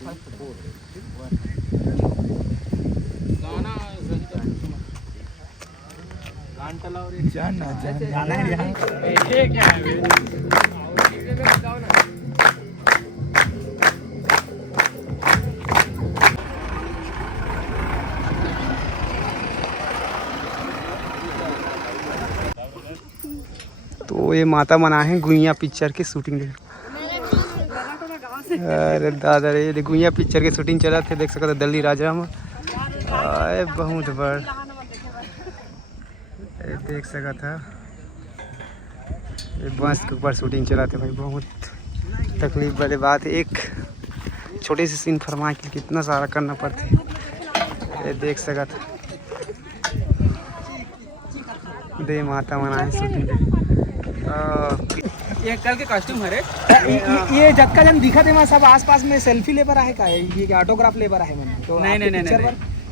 तो ये माता मना है गुइया पिक्चर की शूटिंग। अरे दादा रे गुइया पिक्चर की शूटिंग चला थे, देख सकते दिल्ली राजरा में बहुत बड़ देख सका था। बस के ऊपर शूटिंग चला थे भाई, बहुत तकलीफ वाली बात है। एक छोटी सी सीन फरमा के कितना सारा करना पड़ता है, ये देख सका था। दे माता मनाए शूटिंग। ये कल के कॉस्ट्यूम है रे। ये जक्का जन दिखा थे मैं सब आसपास में सेल्फी ले पर है का है, ये ऑटोग्राफ ले पर है मैंने तो नहीं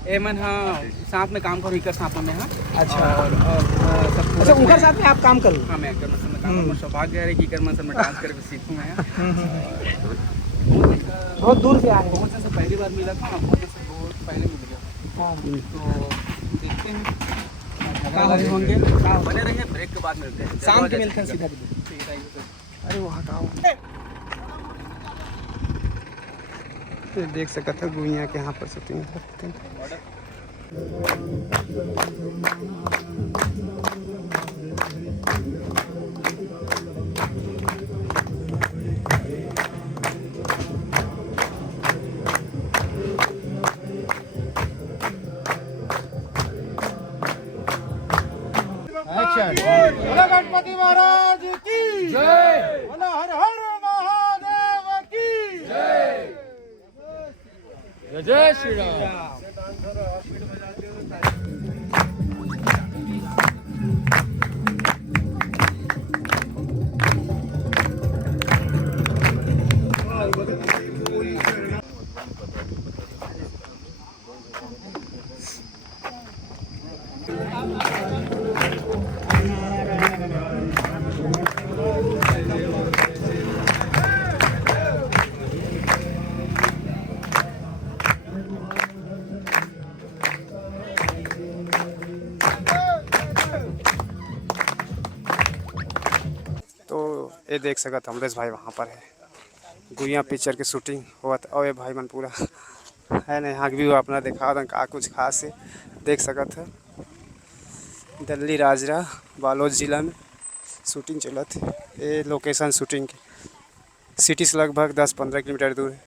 ए मन हाँ साथ में काम करो इकर साथ में। हाँ अच्छा और अच्छा उनके साथ में आप काम करो। हाँ मैं इकर में काम करूँ, सौभाग्य है कि इकर में डांस करके सीखूँ मैं। बहुत दूर से आए, बहुत से पहली बार मिला था, बहुत पहले मिल गया। तो देखते हैं होंगे, बने रहेंगे, ब्रेक के बाद मिलते हैं, शाम के मिलते हैं सीधा। अरे वहाँ का देख सका था गुइया के यहाँ पर शूटिंग करते हैं। गणपति महाराज की जय, हर हर महादेव की जय, जय श्री राम। तो ये देख सका था अमरेश भाई वहाँ पर है, गुइया पिक्चर की शूटिंग हुआ था। और ये भाई मन पूरा है ना, यहाँ भी अपना दिखा का कुछ खास है, देख सका था। दिल्ली राजरा बालोद ज़िला में शूटिंग चला थी। ये लोकेशन शूटिंग की सिटी से लगभग 10-15 किलोमीटर दूर है।